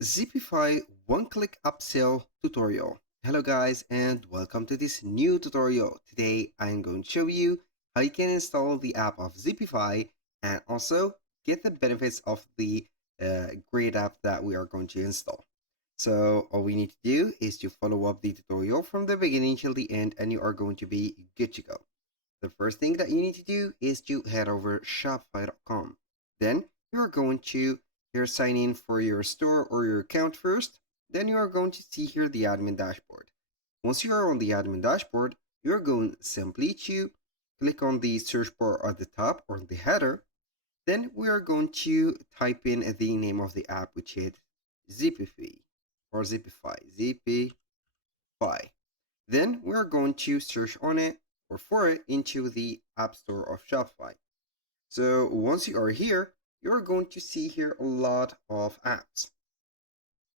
Zipify One Click Upsell tutorial. Hello guys and welcome to this new tutorial. Today I'm going to show you how you can install the app of Zipify and also get the benefits of the great app that we are going to install. So all we need to do is to follow up the tutorial from the beginning till the end and you are going to be good to go. The first thing that you need to do is to head over shopify.com. Then you're going to sign in for your store or your account first. Then you are going to see here the admin dashboard. Once you are on the admin dashboard, you're going simply to click on the search bar at the top or the header. Then we are going to type in the name of the app, which is Zipify or Zipify. Then we are going to search on it or for it into the App Store of Shopify. So once you are here, you're going to see here a lot of apps.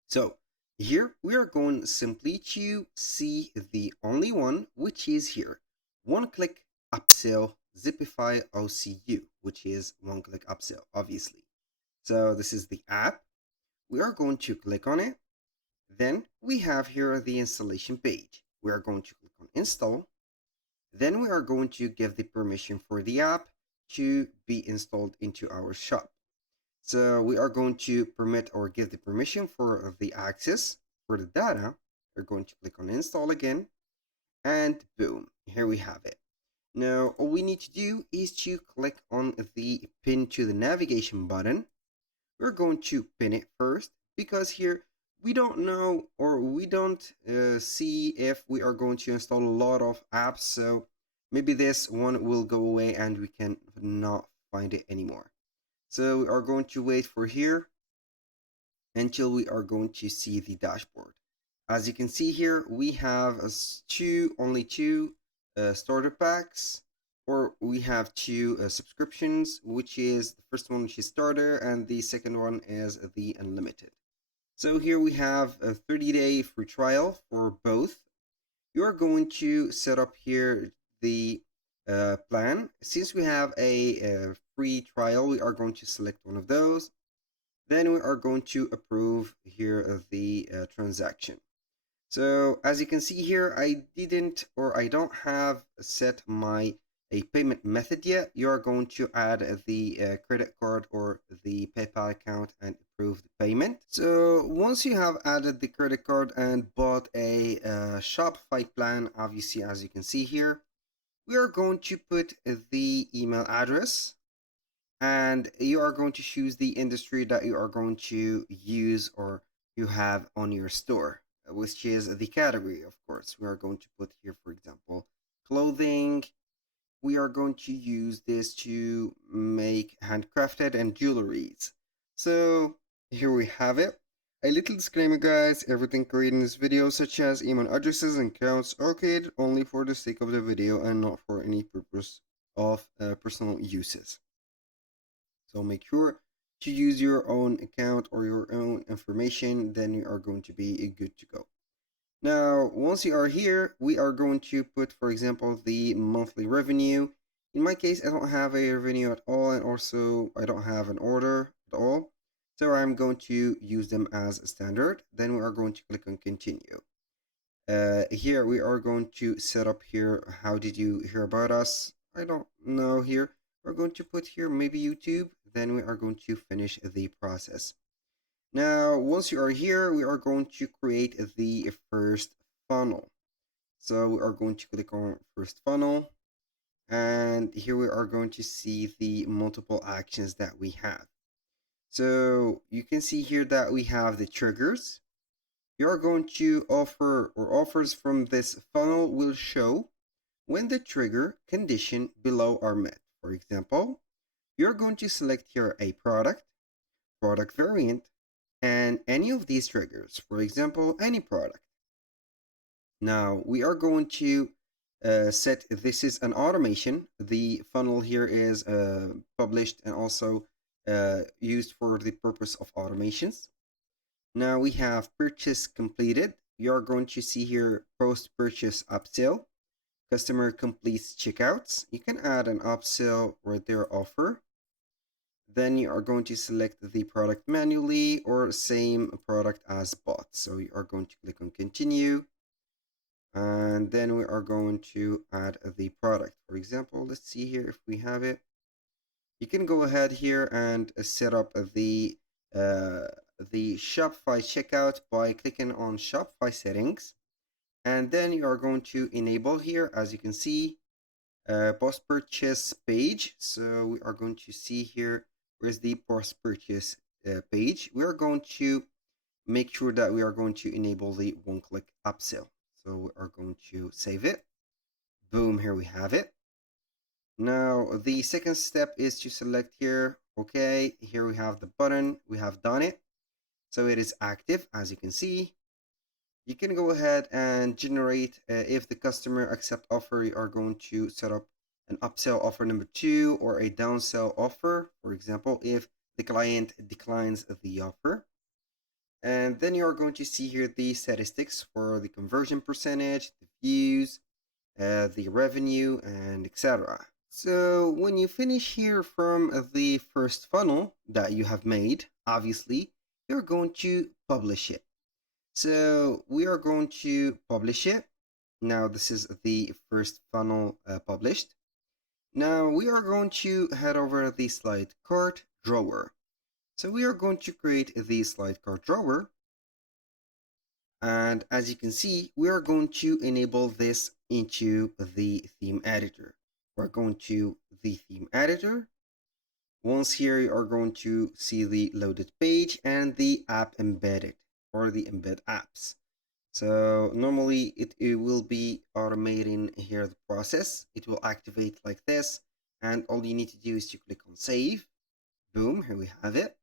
So here we are going simply to see the only one, which is here, One Click Upsell Zipify OCU, which is One Click Upsell, obviously. So this is the app. We are going to click on it. Then we have here the installation page. We are going to click on install. Then we are going to give the permission for the app to be installed into our shop. So we are going to permit or give the permission for the access for the data. We're going to click on install again and boom, here we have it. Now all we need to do is to click on the pin to the navigation button. We're going to pin it first because here we don't know or we don't see if we are going to install a lot of apps, so maybe this one will go away and we can not find it anymore. So we are going to wait for here until we are going to see the dashboard. As you can see here, we have only two starter packs, or we have two subscriptions, which is the first one, which is starter, and the second one is the unlimited. So here we have a 30-day free trial for both. You are going to set up here the plan. Since we have a free trial, we are going to select one of those. Then we are going to approve here the transaction. So as you can see here, I don't have set my a payment method yet. You are going to add the credit card or the PayPal account and approve the payment. So once you have added the credit card and bought a Shopify plan, obviously as you can see here, we are going to put the email address and you are going to choose the industry that you are going to use or you have on your store, which is the category. Of course, we are going to put here, for example, clothing. We are going to use this to make handcrafted and jewelries. So here we have it. A little disclaimer, guys, everything created in this video, such as email addresses and accounts, are created only for the sake of the video and not for any purpose of personal uses. So make sure to use your own account or your own information, then you are going to be good to go. Now, once you are here, we are going to put, for example, the monthly revenue. In my case, I don't have a revenue at all, and also I don't have an order at all. So I'm going to use them as standard. Then we are going to click on continue. Here we are going to set up here, how did you hear about us? I don't know here. We're going to put here maybe YouTube. Then we are going to finish the process. Now, once you are here, we are going to create the first funnel. So we are going to click on first funnel. And here we are going to see the multiple actions that we have. So you can see here that we have the triggers. You are going to offer or offers from this funnel will show when the trigger condition below are met. For example, you're going to select here a product variant, and any of these triggers, for example, any product. Now we are going to set, this is an automation. The funnel here is published and also used for the purpose of automations. Now we have purchase completed. You are going to see here post-purchase upsell. Customer completes checkouts. You can add an upsell right there offer. Then you are going to select the product manually or same product as bought. So you are going to click on continue. And then we are going to add the product. For example, let's see here if we have it. You can go ahead here and set up the Shopify checkout by clicking on Shopify settings. And then you are going to enable here, as you can see, post-purchase page. So we are going to see here, where's the post-purchase page. We are going to make sure that we are going to enable the one-click upsell. So we are going to save it. Boom, here we have it. Now, the second step is to select here. Okay, here we have the button. We have done it. So it is active, as you can see. You can go ahead and generate, if the customer accept offer, you are going to set up an upsell offer number 2 or a downsell offer. For example, if the client declines the offer. And then you are going to see here the statistics for the conversion percentage, the views, the revenue, and etc. So when you finish here from the first funnel that you have made, obviously, you're going to publish it. So we are going to publish it. Now this is the first funnel published. Now we are going to head over the slide cart drawer. So we are going to create the slide cart drawer. And as you can see, we are going to enable this into the theme editor. We're going to the theme editor. Once here, you are going to see the loaded page and the app embedded or the embed apps. So normally it will be automating here the process. It will activate like this. And all you need to do is to click on save. Boom, here we have it.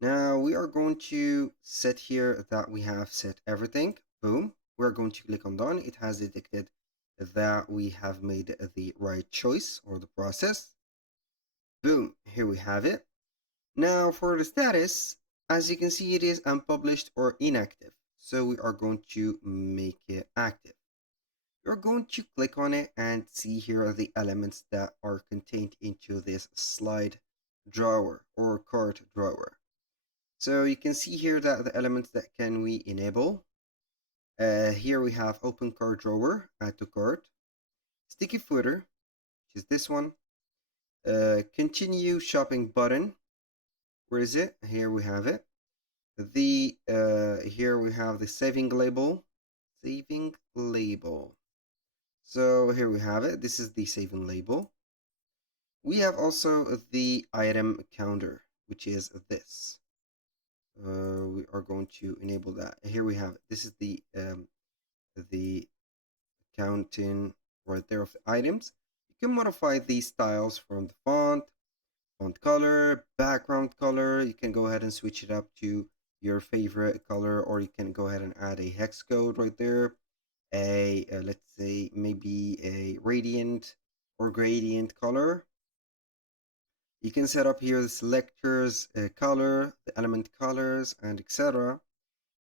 Now we are going to set here that we have set everything. Boom. We're going to click on done. It has detected that we have made the right choice or the process. Boom. Here we have it. Now for the status, as you can see, it is unpublished or inactive. So we are going to make it active. You're going to click on it and see here are the elements that are contained into this slide drawer or cart drawer. So you can see here that the elements that can we enable. Here we have open cart drawer, add to cart, sticky footer, which is this one, continue shopping button. Where is it? Here we have it. The here we have the saving label. So here we have it. This is the saving label. We have also the item counter, which is this. We are going to enable that. Here we have it. This is the counting right there of the items. You can modify these styles from the font color, background color. You can go ahead and switch it up to your favorite color, or you can go ahead and add a hex code right there. Let's say maybe a radiant or gradient color. You can set up here the selectors, color, the element colors, and etc.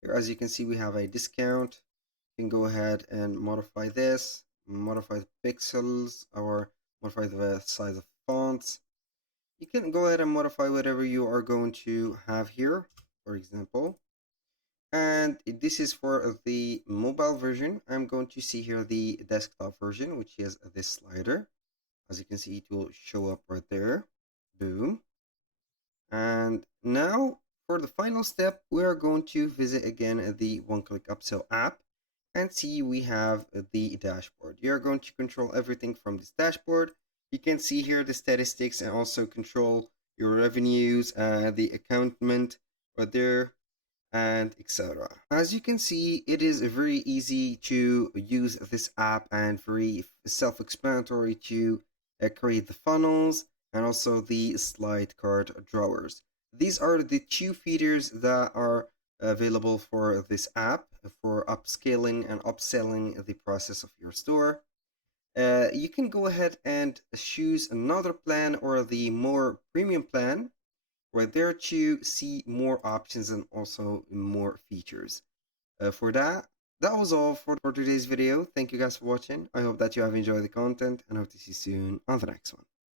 Here, as you can see, we have a discount. You can go ahead and modify this, modify the pixels, or modify the size of fonts. You can go ahead and modify whatever you are going to have here, for example. And this is for the mobile version. I'm going to see here the desktop version, which is this slider. As you can see, it will show up right there. Boom. And now for the final step, we are going to visit again the One Click Upsell app and see we have the dashboard. You are going to control everything from this dashboard. You can see here the statistics and also control your revenues, the accountant right there, and etc. As you can see, it is very easy to use this app and very self-explanatory to create the funnels and also the slide cart drawers. These are the two features that are available for this app for upscaling and upselling the process of your store. You can go ahead and choose another plan or the more premium plan right there to see more options and also more features. For that was all for today's video. Thank you guys for watching. I hope that you have enjoyed the content and hope to see you soon on the next one.